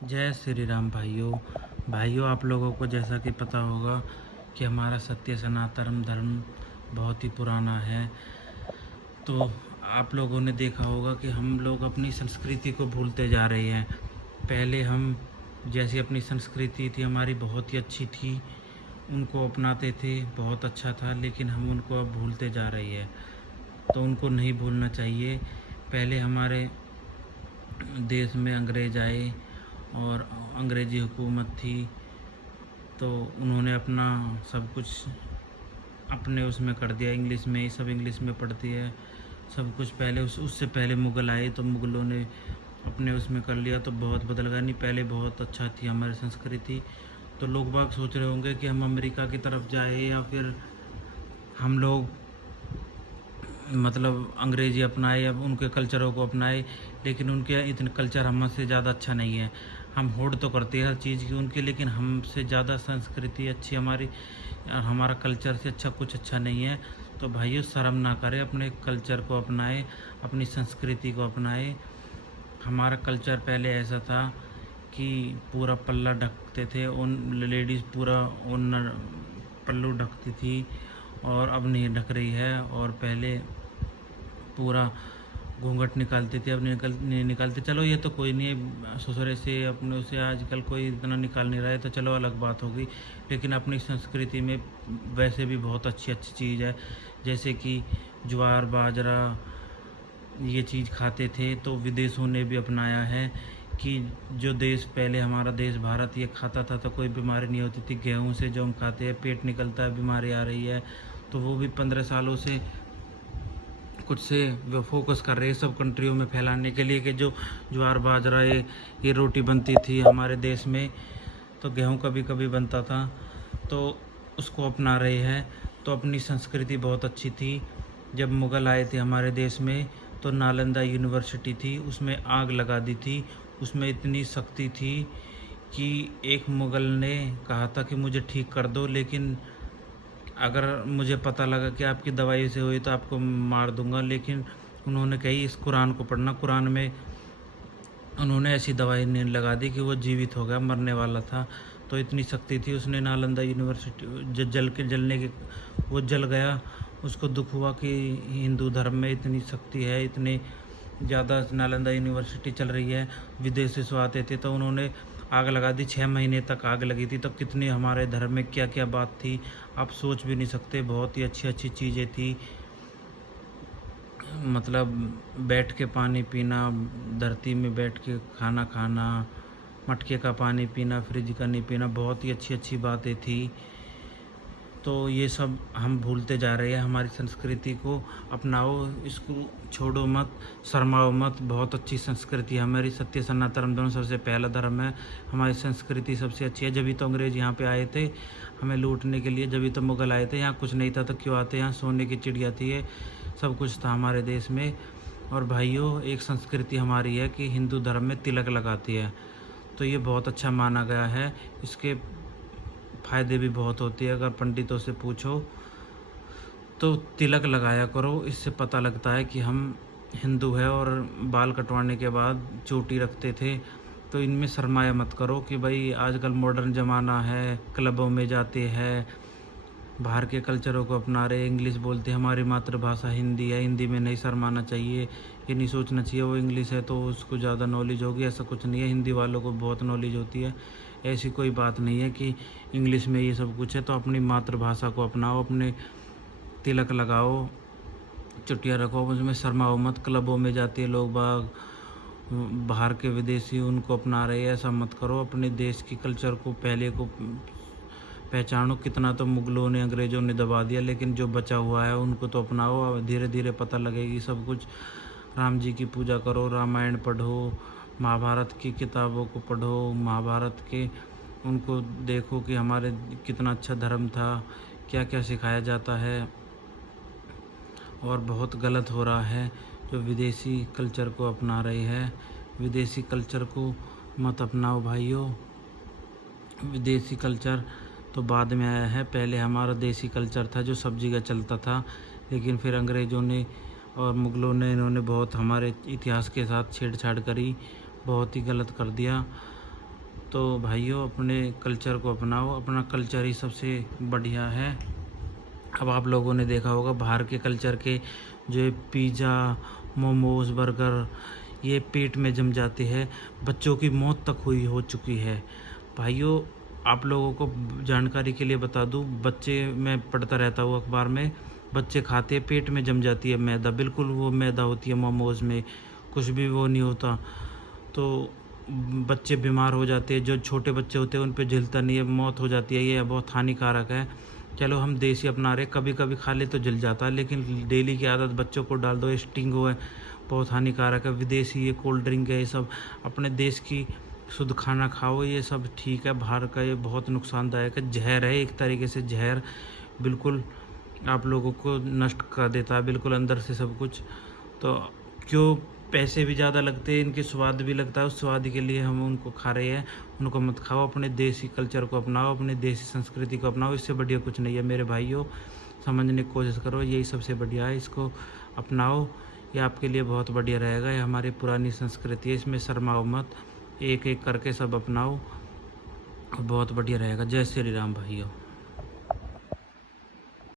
जय श्री राम भाइयों। आप लोगों को जैसा कि पता होगा कि हमारा सत्य सनातन धर्म बहुत ही पुराना है। तो आप लोगों ने देखा होगा कि हम लोग अपनी संस्कृति को भूलते जा रहे हैं। पहले हम जैसी अपनी संस्कृति थी हमारी बहुत ही अच्छी थी, उनको अपनाते थे, बहुत अच्छा था, लेकिन हम उनको अब भूलते जा रहे हैं। तो उनको नहीं भूलना चाहिए। पहले हमारे देश में अंग्रेज आए और अंग्रेज़ी हुकूमत थी, तो उन्होंने अपना सब कुछ अपने उसमें कर दिया। इंग्लिश में ही सब इंग्लिश में पढ़ती है सब कुछ। पहले उससे पहले मुग़ल आए तो मुग़लों ने अपने उसमें कर लिया, तो बहुत बदल गया। नहीं, पहले बहुत अच्छा थी हमारी संस्कृति। तो लोग बाग सोच रहे होंगे कि हम अमेरिका की तरफ जाए या फिर हम लोग मतलब अंग्रेज़ी अपनाए या उनके कल्चरों को अपनाए, लेकिन उनके इतने कल्चर हमसे ज़्यादा अच्छा नहीं है। हम होड़ तो करते हैं हर चीज़ की उनकी, लेकिन हमसे ज़्यादा संस्कृति अच्छी हमारी, हमारा कल्चर से अच्छा कुछ अच्छा नहीं है। तो भाइयों, शर्म ना करें, अपने कल्चर को अपनाएं, अपनी संस्कृति को अपनाएं। हमारा कल्चर पहले ऐसा था कि पूरा पल्ला ढकते थे, उन लेडीज़ पूरा ओन पल्लू ढकती थी, और अब नहीं ढक रही है। और पहले पूरा घूंघट निकालते थे, अब नहीं निकालते। चलो ये तो कोई नहीं है, ससुरे से अपने से आजकल कोई इतना निकाल नहीं रहा है, तो चलो अलग बात होगी। लेकिन अपनी संस्कृति में वैसे भी बहुत अच्छी अच्छी चीज़ है, जैसे कि ज्वार बाजरा ये चीज़ खाते थे, तो विदेशों ने भी अपनाया है कि जो देश पहले हमारा देश भारत ये खाता था तो कोई बीमारी नहीं होती थी। गेहूँ से जो हम खाते हैं पेट निकलता है, बीमारी आ रही है, तो वो भी 15 सालों से कुछ से वो फोकस कर रहे हैं सब कंट्रियों में फैलाने के लिए कि जो ज्वार बाजरा ये रोटी बनती थी हमारे देश में, तो गेहूँ कभी कभी बनता था, तो उसको अपना रहे हैं। तो अपनी संस्कृति बहुत अच्छी थी। जब मुग़ल आए थे हमारे देश में, तो नालंदा यूनिवर्सिटी थी, उसमें आग लगा दी थी। उसमें इतनी शक्ति थी कि एक मुग़ल ने कहा था कि मुझे ठीक कर दो, लेकिन अगर मुझे पता लगा कि आपकी दवाई से हुई तो आपको मार दूंगा। लेकिन उन्होंने कही इस कुरान को पढ़ना। कुरान में उन्होंने ऐसी दवाई ने लगा दी कि वो जीवित हो गया, मरने वाला था। तो इतनी शक्ति थी। उसने नालंदा यूनिवर्सिटी जलने के वो जल गया। उसको दुख हुआ कि हिंदू धर्म में इतनी शक्ति है, इतने ज़्यादा नालंदा यूनिवर्सिटी चल रही है, विदेश से आते थे, तो उन्होंने आग लगा दी। 6 महीने तक आग लगी थी। तब कितनी हमारे धर्म में क्या क्या बात थी आप सोच भी नहीं सकते। बहुत ही अच्छी अच्छी चीज़ें थी, मतलब बैठ के पानी पीना, धरती में बैठ के खाना खाना, मटके का पानी पीना, फ्रिज का नहीं पीना, बहुत ही अच्छी अच्छी बातें थी। तो ये सब हम भूलते जा रहे हैं। हमारी संस्कृति को अपनाओ, इसको छोड़ो मत, शर्माओ मत। बहुत अच्छी संस्कृति है हमारी। सत्य सनातन धर्म सबसे पहला धर्म है। हमारी संस्कृति सबसे अच्छी है। जब तो अंग्रेज़ यहाँ पे आए थे हमें लूटने के लिए, जब तो मुग़ल आए थे। यहाँ कुछ नहीं था तो क्यों आते? यहाँ सोने की चिड़िया थी, ये सब कुछ था हमारे देश में। और भाइयों, एक संस्कृति हमारी है कि हिंदू धर्म में तिलक लगाती है, तो ये बहुत अच्छा माना गया है। इसके फ़ायदे भी बहुत होते हैं। अगर पंडितों से पूछो तो तिलक लगाया करो, इससे पता लगता है कि हम हिंदू है। और बाल कटवाने के बाद चोटी रखते थे, तो इनमें शर्माया मत करो कि भाई आजकल मॉडर्न ज़माना है, क्लबों में जाते हैं, बाहर के कल्चरों को अपना रहे, इंग्लिश बोलते हैं। हमारी मातृभाषा हिंदी है, हिंदी में नहीं शर्माना चाहिए। ये नहीं सोचना चाहिए वो इंग्लिश है तो उसको ज़्यादा नॉलेज होगी, ऐसा कुछ नहीं है। हिंदी वालों को बहुत नॉलेज होती है। ऐसी कोई बात नहीं है कि इंग्लिश में ये सब कुछ है। तो अपनी मातृभाषा को अपनाओ, अपने तिलक लगाओ, चुटिया रखो, उसमें शर्माओ मत। क्लबों में जाते लोग बाग, बाहर के विदेशी उनको अपना रहे हैं, ऐसा मत करो। अपने देश की कल्चर को पहले को पहचानो। कितना तो मुग़लों ने अंग्रेज़ों ने दबा दिया, लेकिन जो बचा हुआ है उनको तो अपनाओ। धीरे धीरे पता लगेगी सब कुछ। राम जी की पूजा करो, रामायण पढ़ो, महाभारत की किताबों को पढ़ो, महाभारत के उनको देखो कि हमारे कितना अच्छा धर्म था, क्या क्या सिखाया जाता है। और बहुत गलत हो रहा है जो विदेशी कल्चर को अपना रहे हैं। विदेशी कल्चर को मत अपनाओ भाइयों। विदेशी कल्चर तो बाद में आया है, पहले हमारा देसी कल्चर था जो सब जगह चलता था। लेकिन फिर अंग्रेज़ों ने और मुग़लों ने इन्होंने बहुत हमारे इतिहास के साथ छेड़छाड़ करी, बहुत ही गलत कर दिया। तो भाइयों अपने कल्चर को अपनाओ, अपना कल्चर ही सबसे बढ़िया है। अब आप लोगों ने देखा होगा बाहर के कल्चर के जो ये पिज़्ज़ा, मोमोज़, बर्गर ये पेट में जम जाते हैं, बच्चों की मौत तक हुई हो चुकी है। भाइयों आप लोगों को जानकारी के लिए बता दूं, बच्चे मैं पढ़ता रहता हूँ अखबार में, बच्चे खाते हैं पेट में जम जाती है मैदा, बिल्कुल वो मैदा होती है मोमोज़ में, कुछ भी वो नहीं होता। तो बच्चे बीमार हो जाते हैं, जो छोटे बच्चे होते हैं उन पे झिलता नहीं है, मौत हो जाती है, ये बहुत हानिकारक है। चलो हम देसी अपना रहे, कभी कभी खा ले तो जल जाता है, लेकिन डेली की आदत बच्चों को डाल दो, स्टिंगो है, बहुत हानिकारक है। विदेशी ये कोल्ड ड्रिंक है, ये सब अपने देश की शुद्ध खाना खाओ, ये सब ठीक है। बाहर का ये बहुत नुकसानदायक है, जहर है एक तरीके से, जहर बिल्कुल आप लोगों को नष्ट कर देता है बिल्कुल अंदर से सब कुछ। तो क्यों पैसे भी ज़्यादा लगते हैं, इनके स्वाद भी लगता है, उस स्वाद के लिए हम उनको खा रहे हैं। उनको मत खाओ, अपने देसी कल्चर को अपनाओ, अपने देसी संस्कृति को अपनाओ, इससे बढ़िया कुछ नहीं है मेरे भाइयों। समझने की कोशिश करो, यही सबसे बढ़िया है, इसको अपनाओ, ये आपके लिए बहुत बढ़िया रहेगा। ये हमारी पुरानी संस्कृति है, इसमें शर्माओ मत, एक एक करके सब अपनाओ, बहुत बढ़िया रहेगा। जय श्री राम भाइयों।